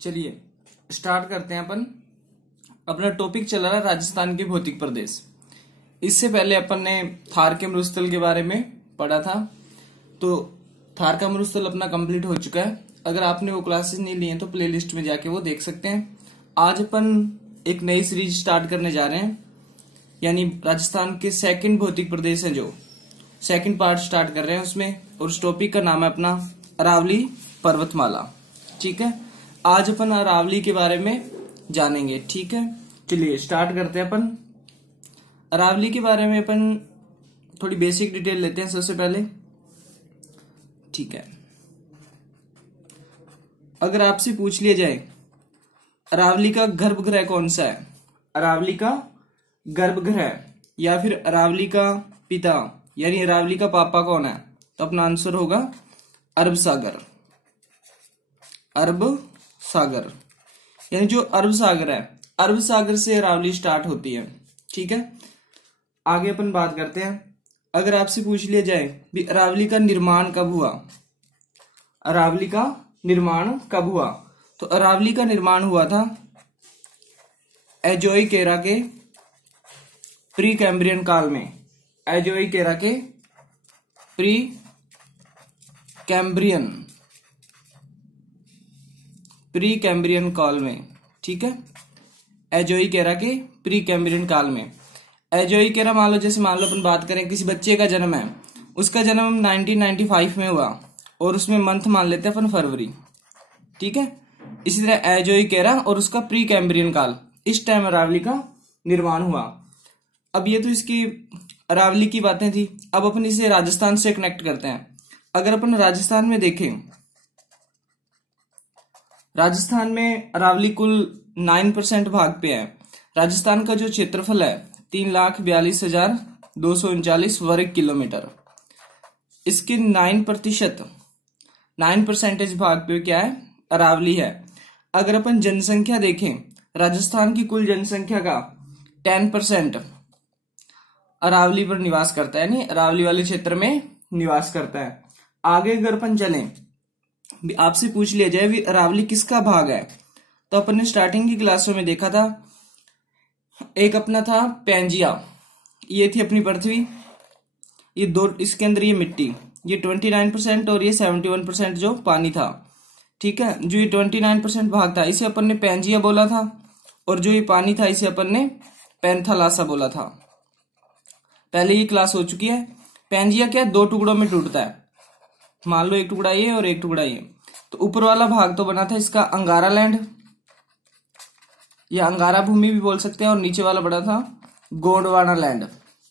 चलिए स्टार्ट करते हैं। अपना टॉपिक चल रहा है राजस्थान के भौतिक प्रदेश। इससे पहले अपन ने थार के मरुस्थल के बारे में पढ़ा था, तो थार का मरुस्थल अपना कंप्लीट हो चुका है। अगर आपने वो क्लासेस नहीं लिए हैं तो प्लेलिस्ट में जाके वो देख सकते हैं। आज अपन एक नई सीरीज स्टार्ट करने जा रहे हैं, यानी राजस्थान के सेकंड भौतिक प्रदेश है जो सेकंड पार्ट स्टार्ट कर रहे हैं उसमें, और उस टॉपिक का नाम है अपना अरावली पर्वतमाला। ठीक है, आज अपन अरावली के बारे में जानेंगे। ठीक है, चलिए स्टार्ट करते हैं। अपन अरावली के बारे में अपन थोड़ी बेसिक डिटेल लेते हैं सबसे पहले। ठीक है, अगर आपसे पूछ लिया जाए अरावली का गर्भगृह कौन सा है, अरावली का गर्भगृह या फिर अरावली का पिता यानी अरावली का पापा कौन है, तो अपना आंसर होगा अरब सागर। अरब सागर यानी जो अरब सागर है, अरब सागर से अरावली स्टार्ट होती है। ठीक है, आगे अपन बात करते हैं। अगर आपसे पूछ लिया जाए भी अरावली का निर्माण कब हुआ, अरावली का निर्माण कब हुआ, तो अरावली का निर्माण हुआ था एजोई केरा के प्री कैम्ब्रियन काल में। एजोई केरा के प्री कैम्ब्रियन काल में। ठीक है, एजोई केरा के प्री कैम्ब्रियन काल में। एजोई केरा मान लो अपन बात करें किसी बच्चे का जन्म है, उसका जन्म 1995 में हुआ और उसमें मंथ मान लेते हैं अपन फरवरी। ठीक है, इसी तरह एजोई केरा और उसका प्री कैम्ब्रियन काल, इस टाइम अरावली का निर्माण हुआ। अब ये तो इसकी अरावली की बातें थी। अब अपन इसे राजस्थान से कनेक्ट करते हैं। अगर अपन राजस्थान में देखें, राजस्थान में अरावली कुल 9% भाग पे है। राजस्थान का जो क्षेत्रफल है 3,42,239 वर्ग किलोमीटर, इसके 9% भाग पे क्या है, अरावली है। अगर अपन जनसंख्या देखें, राजस्थान की कुल जनसंख्या का 10% अरावली पर निवास करता है, यानी अरावली वाले क्षेत्र में निवास करता है। आगे अगर अपन चलें, आपसे पूछ लिया जाए भी अरावली किसका भाग है, तो अपन ने स्टार्टिंग की क्लासों में देखा था, एक अपना था पैंजिया, ये थी अपनी पृथ्वी, ये दो, इसके अंदर ये मिट्टी, ये 29% और ये 71% जो पानी था। ठीक है, जो ये 29% भाग था इसे अपन ने पैंजिया बोला था, और जो ये पानी था इसे अपन ने पैंथालासा बोला था। पहले ये क्लास हो चुकी है। पैंजिया क्या, 2 टुकड़ों में टूटता है। मान लो एक टुकड़ा ये और एक टुकड़ा ये, तो ऊपर वाला भाग तो बना था इसका अंगारा लैंड या अंगारा भूमि भी बोल सकते हैं, और नीचे वाला बड़ा था गोंडवाना लैंड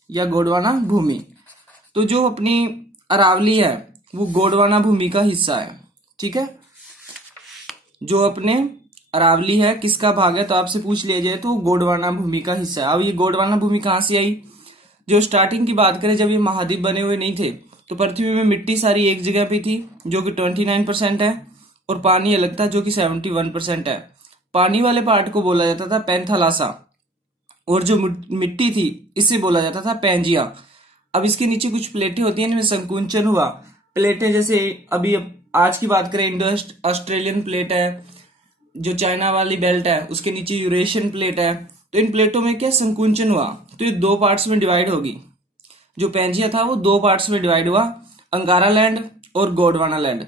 या गोंडवाना भूमि। तो जो अपनी अरावली है वो गोंडवाना भूमि का हिस्सा है। ठीक है, जो अपने अरावली है किसका भाग है, तो आपसे पूछ लिया जाए तो गोंडवाना भूमि का हिस्सा है। अब ये गोंडवाना भूमि कहां से आई, जो स्टार्टिंग की बात करें, जब ये महाद्वीप बने हुए नहीं थे तो पृथ्वी में मिट्टी सारी एक जगह पे थी जो कि 29% है, और पानी अलग था जो कि 71% है। पानी वाले पार्ट को बोला जाता था पैंथालासा, और जो मिट्टी थी इसे बोला जाता था पैंजिया। अब इसके नीचे कुछ प्लेटें होती हैं, इनमें संकुंचन हुआ। प्लेटें जैसे अभी आज की बात करें, इंडो ऑस्ट्रेलियन प्लेट है, जो चाइना वाली बेल्ट है उसके नीचे यूरेशियन प्लेट है। तो इन प्लेटों में क्या संकुंचन हुआ, तो ये 2 पार्ट्स में डिवाइड होगी। जो पैंजिया था वो 2 पार्ट्स में डिवाइड हुआ, अंगारा लैंड और गोंडवाना लैंड।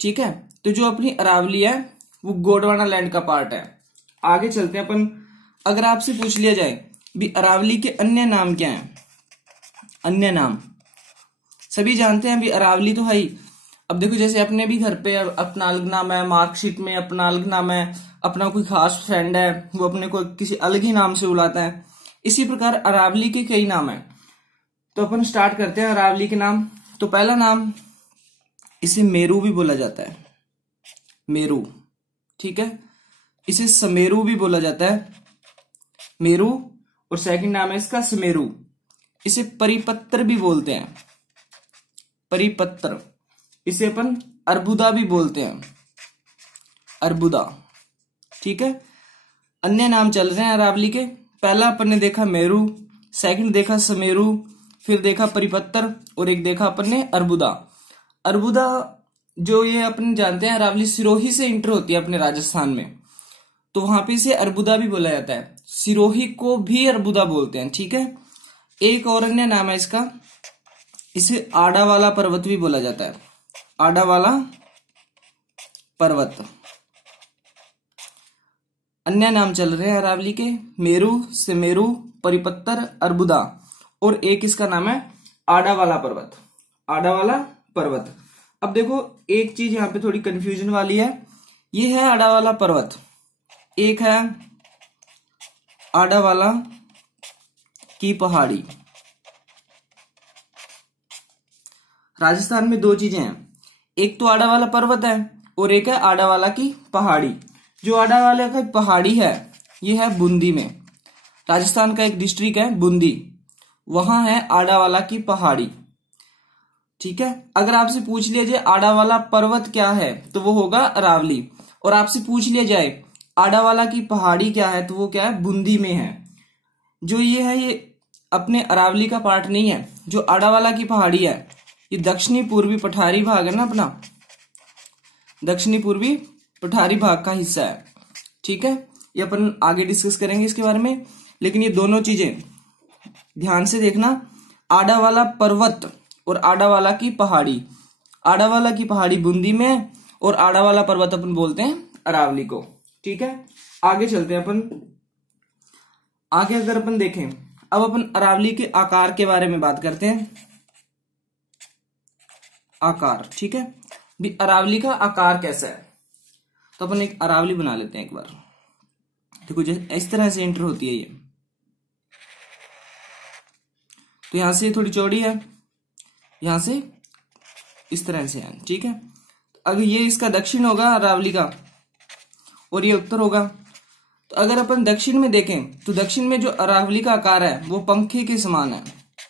ठीक है, तो जो अपनी अरावली है वो गोंडवाना लैंड का पार्ट है। आगे चलते हैं अपन। अगर आपसे पूछ लिया जाए भी अरावली के अन्य नाम क्या हैं, अन्य नाम सभी जानते हैं भी अरावली तो है ही। अब देखो, जैसे अपने भी घर पे अपना अलग नाम है, मार्कशीट में अपना अलग नाम है, अपना कोई खास फ्रेंड है वो अपने को किसी अलग ही नाम से बुलाता है, इसी प्रकार अरावली के कई नाम है। तो अपन स्टार्ट करते हैं अरावली के नाम। तो पहला नाम, इसे मेरू भी बोला जाता है, मेरू। ठीक है, इसे समेरू भी बोला जाता है, मेरू। और सेकंड नाम है इसका समेरू। इसे परिपत्र भी बोलते हैं, परिपत्र। इसे अपन अर्बुदा भी बोलते हैं, अर्बुदा। ठीक है, अन्य नाम चल रहे हैं अरावली के। पहला अपन ने देखा मेरू, सेकंड देखा समेरू, फिर देखा परिपत्र, और एक देखा अपन ने अर्बुदा। अर्बुदा जो ये अपन जानते हैं अरावली सिरोही से इंटर होती है अपने राजस्थान में। तो वहां पे इसे अर्बुदा भी बोला जाता है, सिरोही को भी अर्बुदा बोलते हैं। ठीक है, एक और अन्य नाम है इसका, इसे आड़ा वाला पर्वत भी बोला जाता है, आड़ा वाला पर्वत। अन्य नाम चल रहे हैं अरावली के, मेरू, सेमेरू, परिपत्तर, अर्बुदा, और एक इसका नाम है आड़ा वाला पर्वत, आड़ा वाला पर्वत। अब देखो एक चीज यहां पे थोड़ी कंफ्यूजन वाली है, ये है आड़ा वाला पर्वत, एक है आड़ा वाला की पहाड़ी। राजस्थान में दो चीजें हैं, एक तो आड़ा वाला पर्वत है और एक है आड़ा वाला की पहाड़ी। जो आड़ा वाला की पहाड़ी है ये है बूंदी में, राजस्थान का एक डिस्ट्रिक्ट है बूंदी, वहां है आड़ा वाला की पहाड़ी। ठीक है, अगर आपसे पूछ लिया जाए आड़ा वाला पर्वत क्या है तो वो होगा अरावली, और आपसे पूछ लिया जाए आड़ा वाला की पहाड़ी क्या है तो वो क्या है, बूंदी में है। जो ये है ये अपने अरावली का पार्ट नहीं है, जो आड़ा वाला की पहाड़ी है ये दक्षिणी पूर्वी पठारी भाग है ना अपना, दक्षिणी पूर्वी पठारी भाग का हिस्सा है। ठीक है, ये अपन आगे डिस्कस करेंगे इसके बारे में, लेकिन ये दोनों चीजें ध्यान से देखना, आड़ा वाला पर्वत और आड़ा वाला की पहाड़ी। आड़ा वाला की पहाड़ी बूंदी में और आड़ा वाला पर्वत अपन बोलते हैं अरावली को। ठीक है, आगे चलते हैं अपन। आगे अगर अपन देखें, अब अपन अरावली के आकार के बारे में बात करते हैं, आकार। ठीक है, भी अरावली का आकार कैसा है, तो अपन एक अरावली बना लेते हैं एक बार। देखो जैसे इस तरह से एंटर होती है ये, तो यहां से थोड़ी चौड़ी है, यहां से इस तरह से है। ठीक है, अगर ये इसका दक्षिण होगा अरावली का और ये उत्तर होगा, तो अगर अपन दक्षिण में देखें तो दक्षिण में जो अरावली का आकार है वो पंखे के समान है।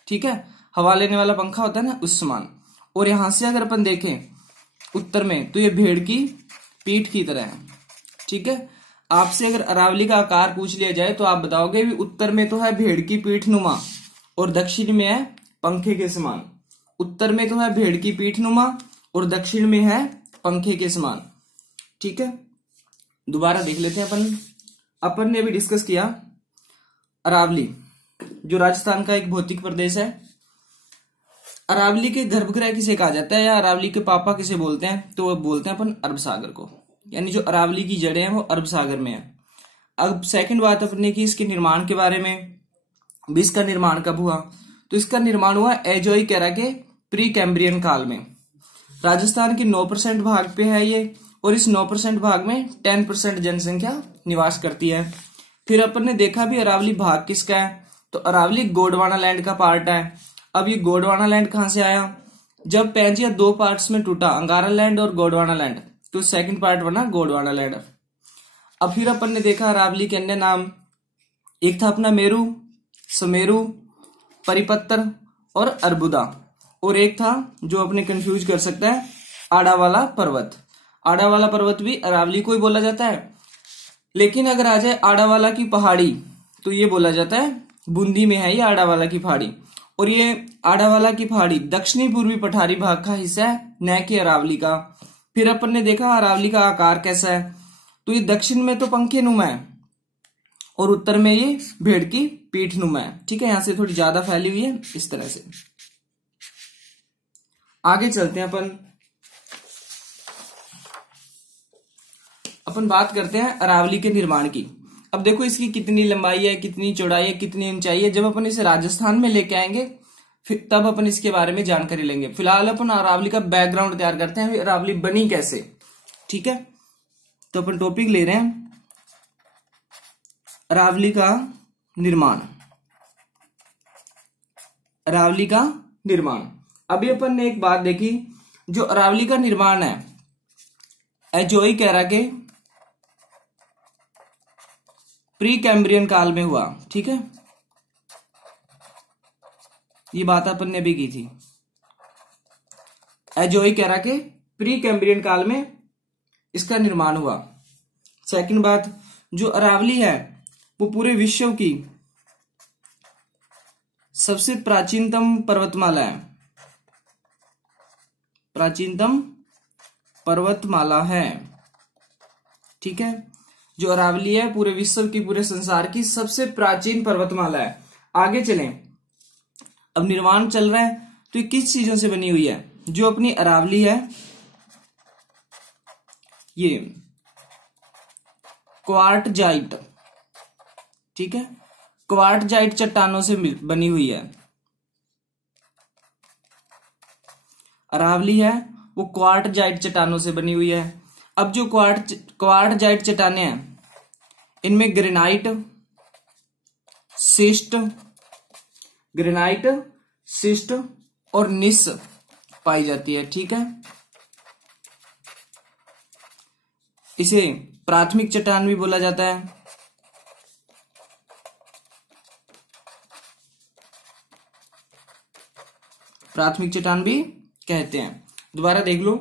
ठीक है, हवा लेने वाला पंखा होता है ना उस समान। और यहां से अगर अपन देखें उत्तर में तो ये भेड़ की पीठ की तरह है। ठीक है, आपसे अगर अरावली का आकार पूछ लिया जाए तो आप बताओगे भी उत्तर में तो है भेड़ की पीठ नुमा और दक्षिण में है पंखे के समान। उत्तर में तो है भेड़ की पीठ नुमा और दक्षिण में है पंखे के समान। ठीक है, दोबारा देख लेते हैं अपन ने भी डिस्कस किया अरावली जो राजस्थान का एक भौतिक प्रदेश है। अरावली के गर्भगृह किसे कहा जाता है या अरावली के पापा किसे बोलते हैं, तो वो बोलते हैं अपन अरब सागर को, यानी जो अरावली की जड़ें हैं वो अरब सागर में है। अब सेकंड बात अपन ने की इसके निर्माण के बारे में, इसका निर्माण कब हुआ, तो इसका निर्माण हुआ एजोइकेरा के प्री कैम्ब्रियन काल में। राजस्थान के 9% भाग पे है ये, और इस 9% भाग में 10% जनसंख्या निवास करती है। फिर अपन ने देखा भी अरावली भाग किसका है, तो अरावली गोंडवाना लैंड का पार्ट है। अब ये गोंडवाना लैंड कहां से आया, जब पेंजिया 2 पार्ट्स में टूटा, अंगारा लैंड और गोंडवाना लैंड, तो सेकंड पार्ट बना गोंडवाना लैंड। अब फिर अपन ने देखा अरावली के अन्य नाम, एक था अपना मेरू, समेरू, परिपत्तर और अर्बुदा, और एक था जो अपने कंफ्यूज कर सकता है आड़ा वाला पर्वत। आड़ा वाला पर्वत भी अरावली को ही बोला जाता है, लेकिन अगर आ जाए आड़ा वाला की पहाड़ी तो ये बोला जाता है बूंदी में है ये आड़ा वाला की पहाड़ी। और ये आड़ा वाला की पहाड़ी दक्षिणी पूर्वी पठारी भाग का हिस्सा है, न कि अरावली का। फिर अपन ने देखा अरावली का आकार कैसा है, तो ये दक्षिण में तो पंखे नुमा है और उत्तर में ये भेड़ की पीठ नुमा है। ठीक है, यहां से थोड़ी ज्यादा फैली हुई है इस तरह से। आगे चलते हैं अपन बात करते हैं अरावली के निर्माण की। अब देखो इसकी कितनी लंबाई है, कितनी चौड़ाई है, कितनी ऊंचाई है। जब अपन इसे राजस्थान में लेके आएंगे फिर तब अपन इसके बारे में जानकारी लेंगे। फिलहाल अपन अरावली का बैकग्राउंड तैयार करते हैं, अरावली बनी कैसे। ठीक है, तो अपन टॉपिक ले रहे हैं अरावली का निर्माण। अरावली का निर्माण, अभी अपन ने एक बात देखी, जो अरावली का निर्माण है एजोइकेरा के प्री कैम्ब्रियन काल में हुआ। ठीक है, ये बात अपन ने भी की थी, एजोइकेरा के प्री कैम्ब्रियन काल में इसका निर्माण हुआ। सेकंड बात, जो अरावली है वो पूरे विश्व की सबसे प्राचीनतम पर्वतमाला है, प्राचीनतम पर्वतमाला है। ठीक है, जो अरावली है पूरे विश्व की, पूरे संसार की सबसे प्राचीन पर्वतमाला है। आगे चलें, अब निर्माण चल रहा है तो ये किस चीजों से बनी हुई है? जो अपनी अरावली है ये क्वार्टजाइट, ठीक है, क्वार्टजाइट चट्टानों से बनी हुई है। अरावली है वो क्वार्टजाइट चट्टानों से बनी हुई है। अब जो क्वार्टजाइट चट्टानें हैं इनमें ग्रेनाइट, शिस्ट और निस पाई जाती है, ठीक है। इसे प्राथमिक चट्टान भी बोला जाता है। प्राथमिक चट्टान भी कहते हैं। दोबारा देख लो,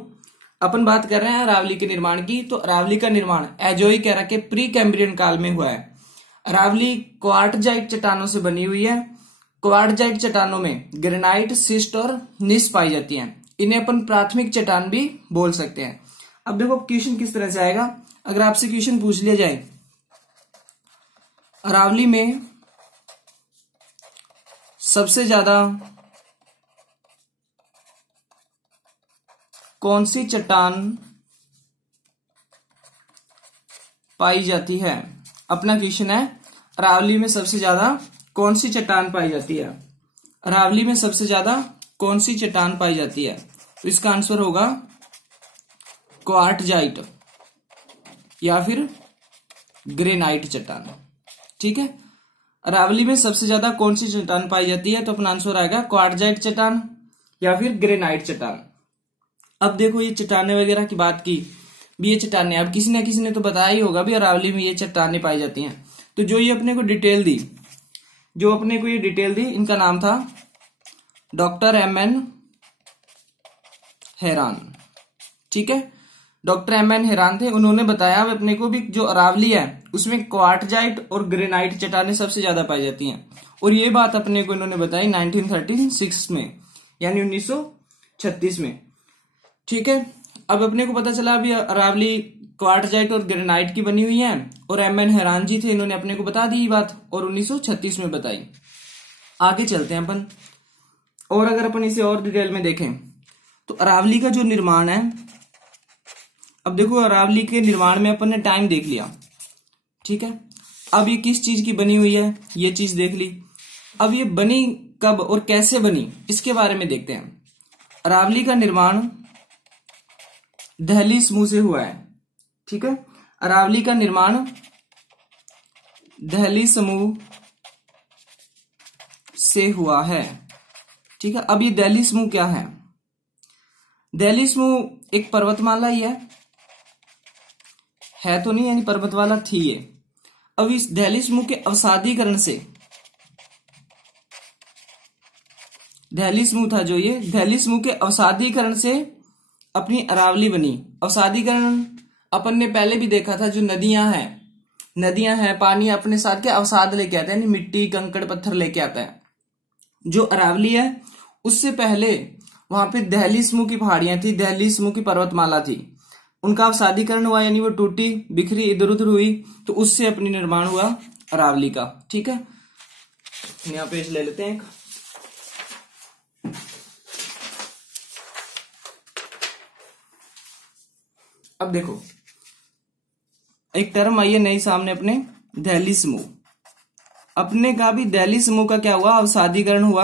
अपन बात कर रहे हैं अरावली के निर्माण की, तो अरावली का निर्माण एजोइक एरा के प्री कैम्ब्रियन काल में हुआ है। अरावली क्वार्टजाइट चट्टानों से बनी हुई है। क्वार्टजाइट चट्टानों में ग्रेनाइट, शिस्ट और निस पाई जाती हैं। इन्हें अपन प्राथमिक चट्टान भी बोल सकते हैं। अब देखो क्वेश्चन किस तरह से आएगा। अगर आपसे क्वेश्चन पूछ लिया जाए अरावली में सबसे ज्यादा कौन सी चट्टान पाई जाती है? अपना क्वेश्चन है अरावली में सबसे ज्यादा कौन सी चट्टान पाई जाती है? अरावली में सबसे ज्यादा कौन सी चट्टान पाई जाती है? तो इसका आंसर होगा क्वार्टजाइट या फिर ग्रेनाइट चट्टान, ठीक है। अरावली में सबसे ज्यादा कौन सी चट्टान पाई जाती है? तो अपना आंसर आएगा क्वार्टजाइट चट्टान या फिर ग्रेनाइट चट्टान। अब देखो ये चट्टाने वगैरह की बात की, भी ये चट्टाने अब किसी ने तो बताया ही होगा भी अरावली में ये चट्टाने पाई जाती हैं। तो जो ये अपने को डिटेल दी, इनका नाम था डॉक्टर M.N. हेरान, ठीक है। Doctor M.N. हेरान थे, उन्होंने बताया अपने को भी जो अरावली है उसमें क्वार्टजाइट और ग्रेनाइट चट्टानें सबसे ज्यादा पाई जाती हैं। और ये बात अपने को इन्होंने बताई 1936 में, यानी 1936 में, ठीक है। अब अपने को पता चला अभी अरावली क्वार्टजाइट और ग्रेनाइट की बनी हुई है, और M.N. हेरान जी थे, इन्होंने अपने को बता दी ये बात और 1936 में बताई। आगे चलते हैं अपन, और अगर अपन इसे और डिटेल में देखें तो अरावली का जो निर्माण है, अब देखो अरावली के निर्माण में अपन ने टाइम देख लिया, ठीक है। अब ये किस चीज की बनी हुई है ये चीज देख ली। अब ये बनी कब और कैसे बनी इसके बारे में देखते हैं। अरावली का निर्माण दहली समूह से हुआ है, ठीक है। अरावली का निर्माण दहली समूह से हुआ है, ठीक है। अब ये दहली समूह क्या है? दहली समूह एक पर्वतमाला ही है तो नहीं, यानी पर्वतमाला थी ये। अब इस दहली समूह के अवसादीकरण से, दहली समूह था जो ये, दहली समूह के अवसादीकरण से अपनी अरावली बनी। अवसादीकरण अपन ने पहले भी देखा था, जो नदियां हैं पानी अपने साथ के अवसाद लेके आता है, यानी मिट्टी, कंकड़, पत्थर लेके आता है। जो अरावली है उससे पहले वहां पे दहली समूह की पहाड़ियां थी, दहली समूह की पर्वतमाला थी, उनका अवसादीकरण हुआ, यानी वो टूटी बिखरी इधर उधर हुई, तो उससे अपनी निर्माण हुआ अरावली का, ठीक है। यहाँ पेज ले लेते हैं एक। अब देखो एक टर्म आई है नई सामने अपने, दहली समूह। अपने का भी दहली समूह का क्या हुआ? अवसादीकरण हुआ,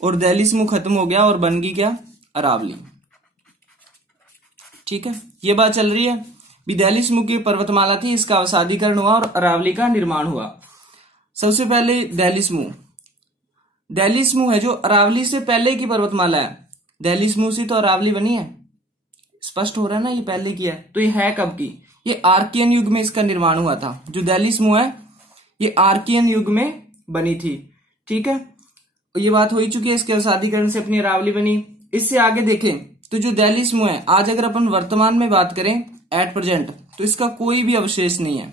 और दहली समूह खत्म हो गया और बन गई क्या? अरावली, ठीक है। ये बात चल रही है भी दहली समूह की पर्वतमाला थी, इसका अवसादीकरण हुआ और अरावली का निर्माण हुआ। सबसे पहले दहली समूह है जो अरावली से पहले की पर्वतमाला है। दहली समूह से तो अरावली बनी है, स्पष्ट हो रहा है ना, ये पहले की है। तो ये है कब की? ये आर्कियन युग में इसका निर्माण हुआ था। जो दहली समूह है ये आर्कियन युग में बनी थी, ठीक है। ये बात हो ही चुकी है, इसके अवसादीकरण से अपनी अरावली बनी। इससे आगे देखें तो जो दहली समूह है, आज अगर अपन वर्तमान में बात करें एट प्रेजेंट, तो इसका कोई भी अवशेष नहीं है,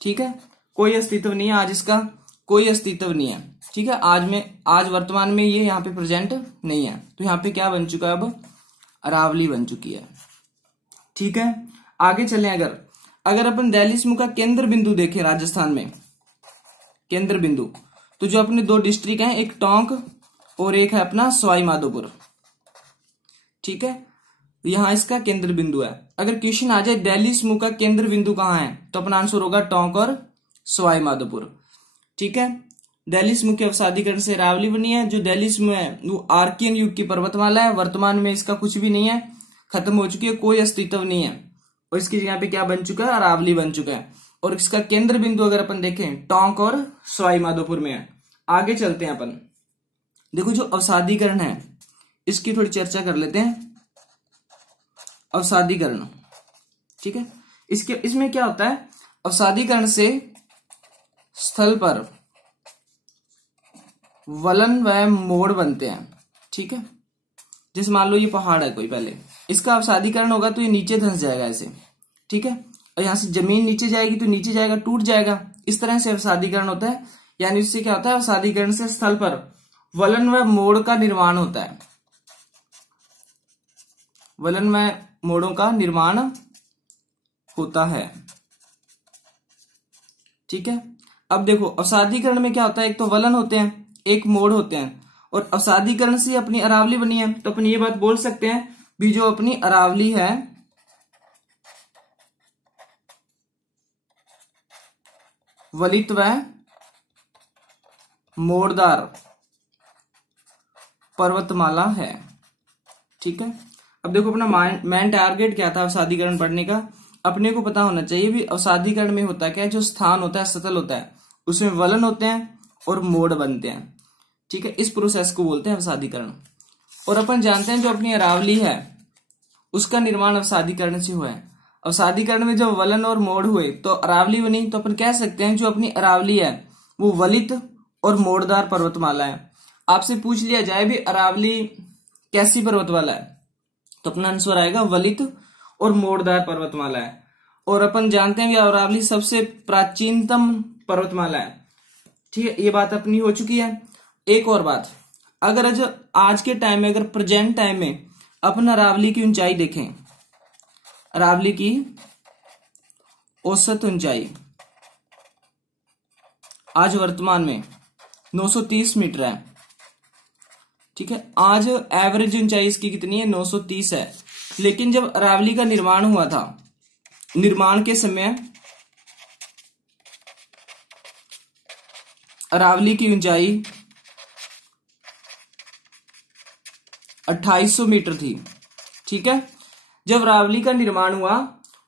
ठीक है। कोई अस्तित्व नहीं है, आज इसका कोई अस्तित्व नहीं है, ठीक है। आज वर्तमान में ये यहाँ पे प्रेजेंट नहीं है। तो यहाँ पे क्या बन चुका है? अब अरावली बन चुकी है, ठीक है, आगे चलें। अगर अपन दिल्ली समूह का केंद्र बिंदु देखें राजस्थान में, केंद्र बिंदु, तो जो अपने दो डिस्ट्रिक्ट हैं, एक टोंक और एक है अपना सवाई माधोपुर, ठीक है, यहां इसका केंद्र बिंदु है। अगर क्वेश्चन आ जाए दिल्ली समूह का केंद्र बिंदु कहां है, तो अपना आंसर होगा टोंक और सवाई माधोपुर, ठीक है। दिल्ली समूह के अवसादीकरण से अरावली बनी है। जो दिल्ली समूह है वो आर्कियन युग की पर्वतमाला है, वर्तमान में इसका कुछ भी नहीं है, खत्म हो चुकी है, कोई अस्तित्व नहीं है, और इसकी जगह पे क्या बन चुका है, अरावली बन चुका है। और इसका केंद्र बिंदु अगर अपन देखें टोंक और सवाई माधोपुर में है। आगे चलते हैं अपन, देखो जो अवसादीकरण है इसकी थोड़ी चर्चा कर लेते हैं। अवसादीकरण, ठीक है, इसमें क्या होता है, अवसादीकरण से स्थल पर वलन व मोड़ बनते हैं, ठीक है। जैसे मान लो ये पहाड़ है कोई, पहले इसका अवसादीकरण होगा तो ये नीचे धंस जाएगा ऐसे, ठीक है, और यहां से जमीन नीचे जाएगी तो नीचे जाएगा, टूट जाएगा, इस तरह से अवसादीकरण होता है। यानी इससे क्या होता है, अवसादीकरण से स्थल पर वलन व मोड़ का निर्माण होता है, वलन व मोड़ों का निर्माण होता है, ठीक है। अब देखो अवसादीकरण में क्या होता है, एक तो वलन होते हैं, एक मोड़ होते हैं, और अवसादीकरण से अपनी अरावली बनी है, तो अपन ये बात बोल सकते हैं भी जो अपनी अरावली है वलित व मोड़दार पर्वतमाला है, ठीक है। अब देखो अपना मेन टारगेट क्या था अवसादीकरण पढ़ने का, अपने को पता होना चाहिए भी अवसादीकरण में होता क्या है, जो स्थान होता है सतल होता है उसमें वलन होते हैं और मोड़ बनते हैं, ठीक है, इस प्रोसेस को बोलते हैं अवसादीकरण। और अपन जानते हैं जो अपनी अरावली है उसका निर्माण अवसादीकरण से हुआ है। अवसादीकरण में जब वलन और मोड़ हुए तो अरावली बनी, तो अपन कह सकते हैं जो अपनी अरावली है वो वलित और मोड़दार पर्वतमाला है। आपसे पूछ लिया जाए भी अरावली कैसी पर्वतमाला है, तो अपना आंसर आएगा वलित और मोड़दार पर्वतमाला है। और अपन जानते हैं कि अरावली सबसे प्राचीनतम पर्वतमाला है, ठीक है, ये बात अपनी हो चुकी है। एक और बात, अगर आज के टाइम में, अगर प्रेजेंट टाइम में अपन अरावली की ऊंचाई देखें, अरावली की औसत ऊंचाई आज वर्तमान में 930 मीटर है, ठीक है, आज एवरेज ऊंचाई इसकी कितनी है, 930 है। लेकिन जब अरावली का निर्माण हुआ था, निर्माण के समय अरावली की ऊंचाई 2800 मीटर थी, ठीक है। जब अरावली का निर्माण हुआ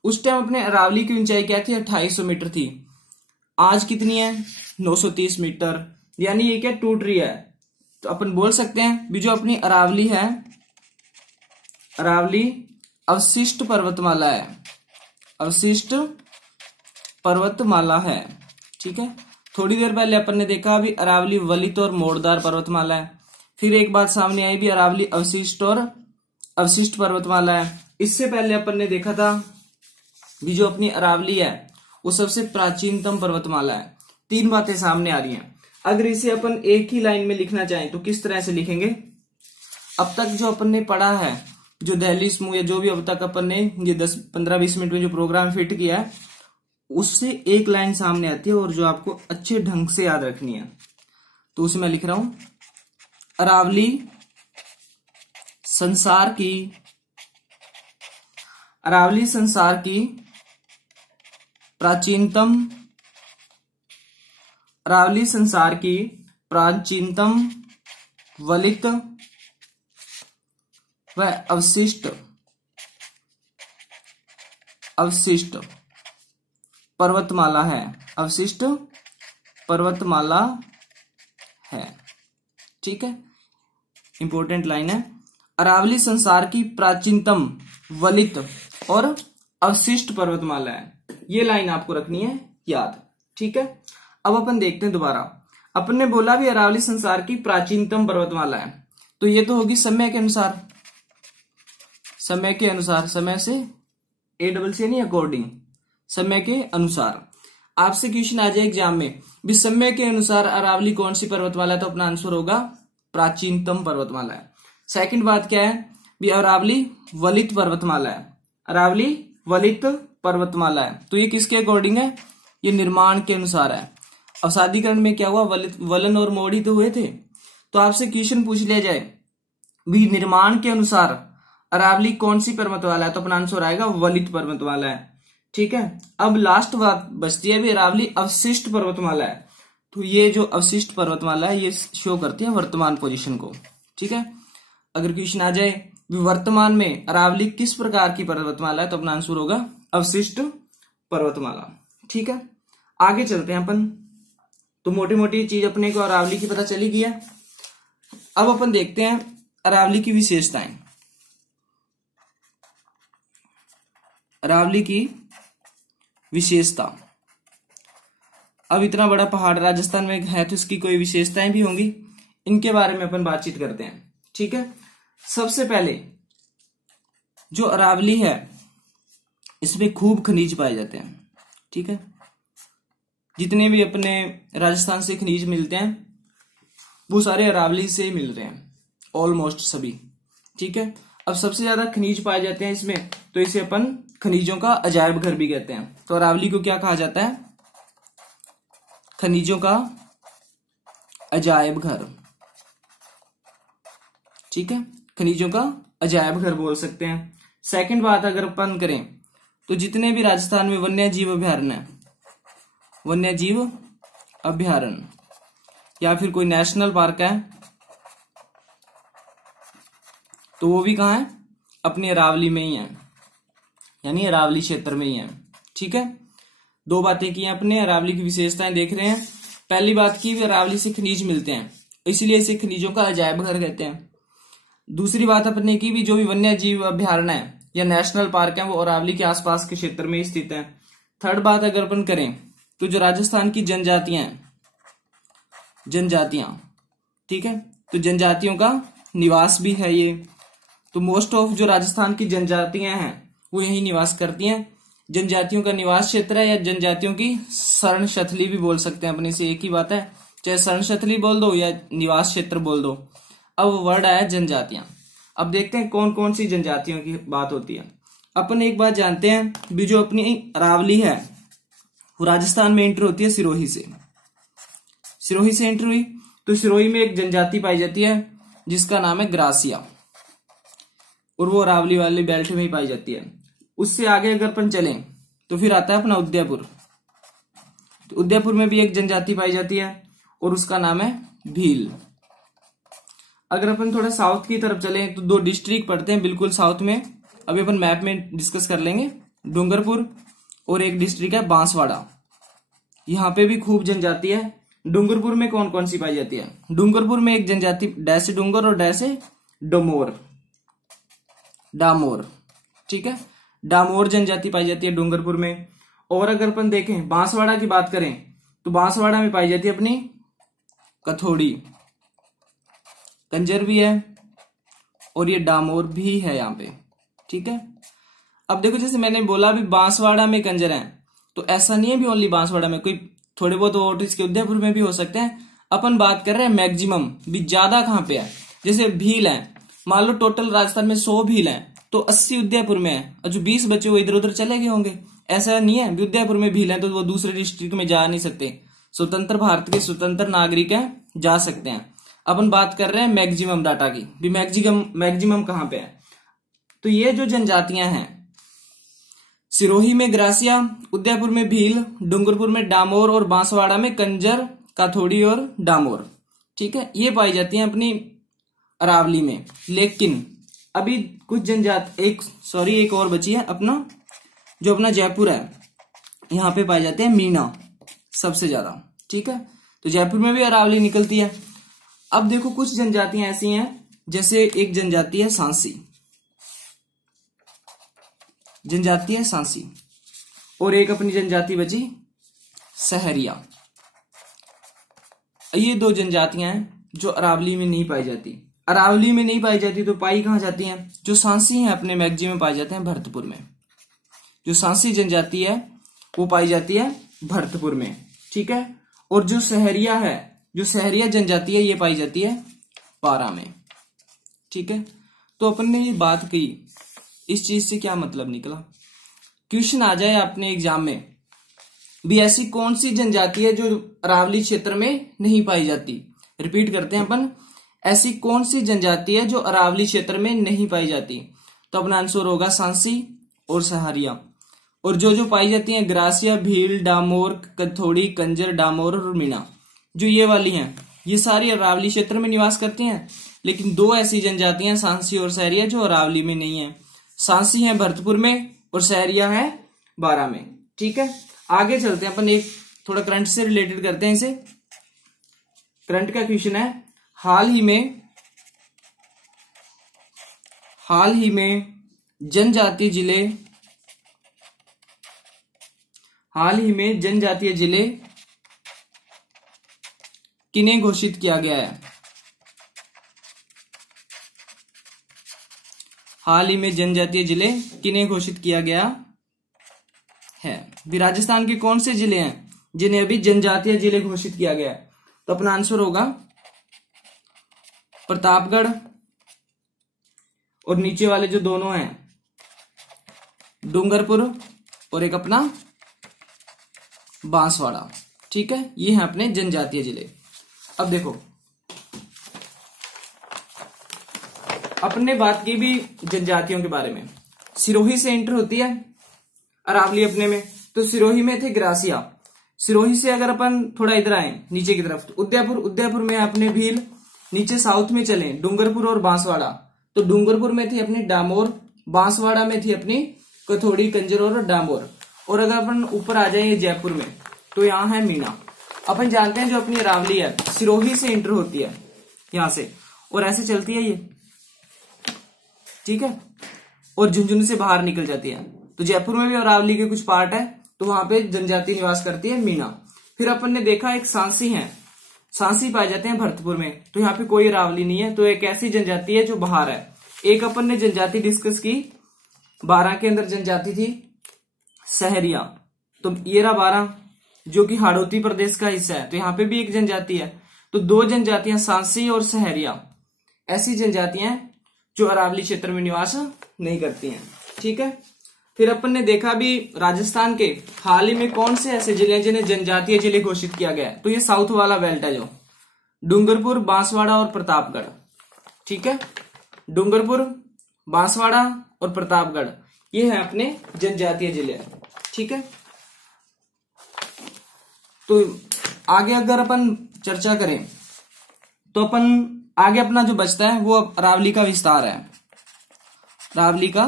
उस टाइम अपने अरावली की ऊंचाई क्या थी, 2800 मीटर थी। आज कितनी है, 930 मीटर, यानी ये क्या टूट रही है। तो अपन बोल सकते हैं भी जो अपनी अरावली है, अरावली अवशिष्ट पर्वतमाला है, अवशिष्ट पर्वतमाला है, ठीक है। थोड़ी देर पहले अपन ने देखा भी अरावली वलित और मोड़दार पर्वतमाला है, फिर एक बात सामने आई भी अरावली अवशिष्ट और अवशिष्ट पर्वतमाला है। इससे पहले अपन ने देखा था भी जो अपनी अरावली है वो सबसे प्राचीनतम पर्वतमाला है। तीन बातें सामने आ रही हैं। अगर इसे अपन एक ही लाइन में लिखना चाहें तो किस तरह से लिखेंगे, अब तक जो अपन ने पढ़ा है, जो दिल्ली समूह या जो भी अब तक अपन ने ये 10-15-20 मिनट में जो प्रोग्राम फिट किया है उससे एक लाइन सामने आती है और जो आपको अच्छे ढंग से याद रखनी है। तो उसे मैं लिख रहा हूं, अरावली संसार की, अरावली संसार की प्राचीनतम, अरावली संसार की प्राचीनतम वलित व अवशिष्ट पर्वतमाला है, अवशिष्ट पर्वतमाला है, ठीक है। इंपॉर्टेंट लाइन है, अरावली संसार की प्राचीनतम वलित और अवशिष्ट पर्वतमाला है। ये लाइन आपको रखनी है याद, ठीक है। अब अपन देखते हैं दोबारा, अपन ने बोला भी अरावली संसार की प्राचीनतम पर्वतमाला है, तो ये तो होगी समय के अनुसार, समय के अनुसार, समय से ACC नहीं अकॉर्डिंग, समय के अनुसार। आपसे क्वेश्चन आ जाए एग्जाम में भी समय के अनुसार अरावली कौन सी पर्वतमाला है, तो अपना आंसर होगा प्राचीनतम पर्वतमाला है। सेकंड बात क्या है भी अरावली वलित पर्वतमाला है, अरावली वलित पर्वतमाला है। तो ये किसके अकॉर्डिंग है? ये निर्माण के अनुसार है। अवसादीकरण में क्या हुआ? वलन और मोड़ी तो हुए थे। तो आपसे क्वेश्चन पूछ लिया जाए भी निर्माण के अनुसार अरावली कौन सी पर्वतमाला है, तो अपना आंसर आएगा वलित पर्वतमाला है। ठीक है, अब लास्ट बात बचती है भी अरावली अवशिष्ट पर्वतमाला है। तो ये जो अवशिष्ट पर्वतमाला है ये शो करती है वर्तमान पोजीशन को। ठीक है, अगर क्वेश्चन आ जाए वर्तमान में अरावली किस प्रकार की पर्वतमाला है, तो अपना आंसर होगा अवशिष्ट पर्वतमाला। ठीक है, आगे चलते हैं अपन। तो मोटी मोटी चीज अपने को अरावली की पता चली गई है। अब अपन देखते हैं अरावली की विशेषताएं। अरावली की विशेषता, अब इतना बड़ा पहाड़ राजस्थान में है तो इसकी कोई विशेषताएं भी होंगी, इनके बारे में अपन बातचीत करते हैं। ठीक है, सबसे पहले जो अरावली है इसमें खूब खनिज पाए जाते हैं। ठीक है, जितने भी अपने राजस्थान से खनिज मिलते हैं वो सारे अरावली से ही मिल रहे हैं, ऑलमोस्ट सभी। ठीक है, अब सबसे ज्यादा खनिज पाए जाते हैं इसमें, तो इसे अपन खनिजों का अजायब घर भी कहते हैं। तो अरावली को क्या कहा जाता है? खनिजों का अजायब घर। ठीक है, खनिजों का अजायब घर बोल सकते हैं। सेकंड बात अगर अपन करें तो जितने भी राजस्थान में वन्य जीव अभ्यारण्य है, वन्य जीव अभ्यारण्य या फिर कोई नेशनल पार्क है, तो वो भी कहाँ है? अपनी अरावली में ही है, यानी अरावली क्षेत्र में ही है। ठीक है, दो बातें की अपने अरावली की विशेषताएं देख रहे हैं। पहली बात की अरावली से खनिज मिलते हैं, इसलिए इसे खनिजों का अजायब घर कहते हैं। दूसरी बात अपने की भी जो भी वन्य जीव अभ्यारण्य है या नेशनल पार्क है वो अरावली के आसपास के क्षेत्र में स्थित है। थर्ड बात अगर अपन करें तो जो राजस्थान की जनजातियां, ठीक है, तो जनजातियों का निवास भी है ये। तो मोस्ट ऑफ जो राजस्थान की जनजातियां हैं वो यही निवास करती हैं। जनजातियों का निवास क्षेत्र है या जनजातियों की शरण शथली भी बोल सकते हैं, अपने से एक ही बात है, चाहे शरण शथली बोल दो या निवास क्षेत्र बोल दो। अब वर्ड आया जनजातियां। अब देखते हैं कौन कौन सी जनजातियों की बात होती है। अपन एक बात जानते हैं भी जो अपनी अरावली है वो राजस्थान में एंटर होती है सिरोही से। सिरोही से एंटर हुई तो सिरोही में एक जनजाति पाई जाती है जिसका नाम है ग्रासिया, और वो अरावली वाली बेल्ट में ही पाई जाती है। उससे आगे अगर अपन चलें तो फिर आता है अपना उदयपुर। तो उदयपुर में भी एक जनजाति पाई जाती है और उसका नाम है भील। अगर अपन थोड़ा साउथ की तरफ चलें तो दो डिस्ट्रिक्ट पड़ते हैं बिल्कुल साउथ में, अभी अपन मैप में डिस्कस कर लेंगे, डूंगरपुर और एक डिस्ट्रिक्ट है बांसवाड़ा। यहाँ पे भी खूब जनजाति है। डूंगरपुर में कौन कौन सी पाई जाती है? डूंगरपुर में एक जनजाति डैसे डूंगर और डैसे डामोर। ठीक है, डामोर जनजाति पाई जाती है डूंगरपुर में। और अगर अपन देखें बांसवाड़ा की बात करें तो बांसवाड़ा में पाई जाती है अपनी कथोड़ी, कंजर भी है और ये डामोर भी है यहाँ पे। ठीक है, अब देखो जैसे मैंने बोला भी बांसवाड़ा में कंजर है, तो ऐसा नहीं है भी ओनली बांसवाड़ा में, कोई थोड़े बहुत वोट इसके उदयपुर में भी हो सकते हैं। अपन बात कर रहे हैं मैक्सिमम भी ज्यादा कहाँ पे है। जैसे भील है, मान लो टोटल राजस्थान में 100 भील है तो 80 उदयपुर में है और जो 20 बच्चे वो इधर उधर चले गए होंगे। ऐसा नहीं है भी उदयपुर में भील है तो वो दूसरे डिस्ट्रिक्ट में जा नहीं सकते। स्वतंत्र भारत के स्वतंत्र नागरिक हैं, जा सकते हैं। अपन बात कर रहे हैं मैक्सिमम डाटा की भी, मैक्सिमम कहाँ पे है। तो ये जो जनजातियां हैं, सिरोही में ग्रासिया, उदयपुर में भील, डूंगरपुर में डामोर और बांसवाड़ा में कंजर, काथोड़ी और डामोर। ठीक है, ये पाई जाती हैं अपनी अरावली में। लेकिन अभी कुछ जनजाति एक और बची है अपना, जो अपना जयपुर है, यहाँ पे पाए जाते हैं मीणा सबसे ज्यादा। ठीक है, तो जयपुर में भी अरावली निकलती है। अब देखो कुछ जनजातियां ऐसी हैं, जैसे एक जनजाति है सांसी, और एक अपनी जनजाति बची सहरिया। ये दो जनजातियां हैं जो अरावली में नहीं पाई जाती। अरावली में नहीं पाई जाती तो पाई कहां जाती हैं? जो सांसी हैं अपने मैक्सिमम पाई जाते हैं भरतपुर में। जो सांसी जनजाति है वो पाई जाती है भरतपुर में। ठीक है, और जो सहरिया है, जो सहरिया जनजाति है, ये पाई जाती है पारा में। ठीक है, तो अपन ने ये बात की इस चीज से क्या मतलब निकला? क्वेश्चन आ जाए अपने एग्जाम में भी, ऐसी कौन सी जनजाति है जो अरावली क्षेत्र में नहीं पाई जाती? रिपीट करते हैं अपन, ऐसी कौन सी जनजाति है जो अरावली क्षेत्र में नहीं पाई जाती? तो अपना आंसर होगा सांसी और सहारिया। और जो पाई जाती हैं ग्रासिया, भील, डामोर, कथोड़ी, कंजर, डामोर और मीणा, जो ये वाली हैं, ये सारी अरावली क्षेत्र में निवास करती हैं। लेकिन दो ऐसी जनजातियां सांसी और सहरिया जो अरावली में नहीं है। सांसी है भरतपुर में और सहरिया है बारां में। ठीक है, आगे चलते हैं अपन, एक थोड़ा करंट से रिलेटेड करते हैं इसे। करंट का क्वेश्चन है, हाल ही में जनजातीय जिले किन्हें घोषित किया गया है? हाल ही में जनजातीय जिले किन्हें घोषित किया गया है? भी राजस्थान के कौन से जिले हैं जिन्हें अभी जनजातीय जिले घोषित किया गया है? तो अपना आंसर होगा प्रतापगढ़ और नीचे वाले जो दोनों हैं डूंगरपुर और एक अपना बांसवाड़ा। ठीक है, ये हैं अपने जनजातीय जिले। अब देखो, अपने बात की भी जनजातियों के बारे में। सिरोही से एंटर होती है अरावली अपने में, तो सिरोही में थे ग्रासिया। सिरोही से अगर अपन थोड़ा इधर आए नीचे की तरफ, तो उदयपुर में अपने भील। नीचे साउथ में चले डूंगरपुर और बांसवाड़ा, तो डूंगरपुर में थी अपनी डामोर, बांसवाड़ा में थी अपनी कथोड़ी, कंजर और डामोर। और अगर अपन ऊपर आ जाए जयपुर में, तो यहाँ है मीणा। अपन जानते हैं जो अपनी अरावली है सिरोही से एंटर होती है यहां से और ऐसे चलती है ये, ठीक है, और झुंझुनू से बाहर निकल जाती है। तो जयपुर में भी अरावली के कुछ पार्ट है, तो वहां पे जनजाति निवास करती है मीणा। फिर अपन ने देखा एक सांसी है, सांसी पाए जाते हैं भरतपुर में, तो यहाँ पे कोई अरावली नहीं है, तो एक ऐसी जनजाति है जो बाहर है। एक अपन ने जनजाति डिस्कस की, बारां के अंदर जनजाति थी सहरिया, तो ये रहा बारां जो कि हाड़ौती प्रदेश का हिस्सा है, तो यहाँ पे भी एक जनजाति है। तो दो जनजातियां सांसी और सहरिया ऐसी जनजातियां जो अरावली क्षेत्र में निवास नहीं करती हैं। ठीक है, फिर अपन ने देखा भी राजस्थान के हाल ही में कौन से ऐसे जिले हैं जिन्हें जनजातीय जिले घोषित किया गया है, तो ये साउथ वाला बेल्ट है जो डूंगरपुर, बांसवाड़ा और प्रतापगढ़। ठीक है, डूंगरपुर, बांसवाड़ा और प्रतापगढ़ ये है अपने जनजातीय जिले। ठीक है, तो आगे अगर अपन चर्चा करें तो अपन आगे अपना जो बचता है वो अरावली का विस्तार है। अरावली का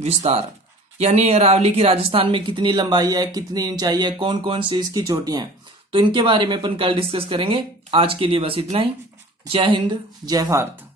विस्तार यानी अरावली की राजस्थान में कितनी लंबाई है, कितनी ऊंचाई है, कौन कौन सी इसकी चोटियां हैं, तो इनके बारे में अपन कल डिस्कस करेंगे। आज के लिए बस इतना ही। जय हिंद, जय भारत।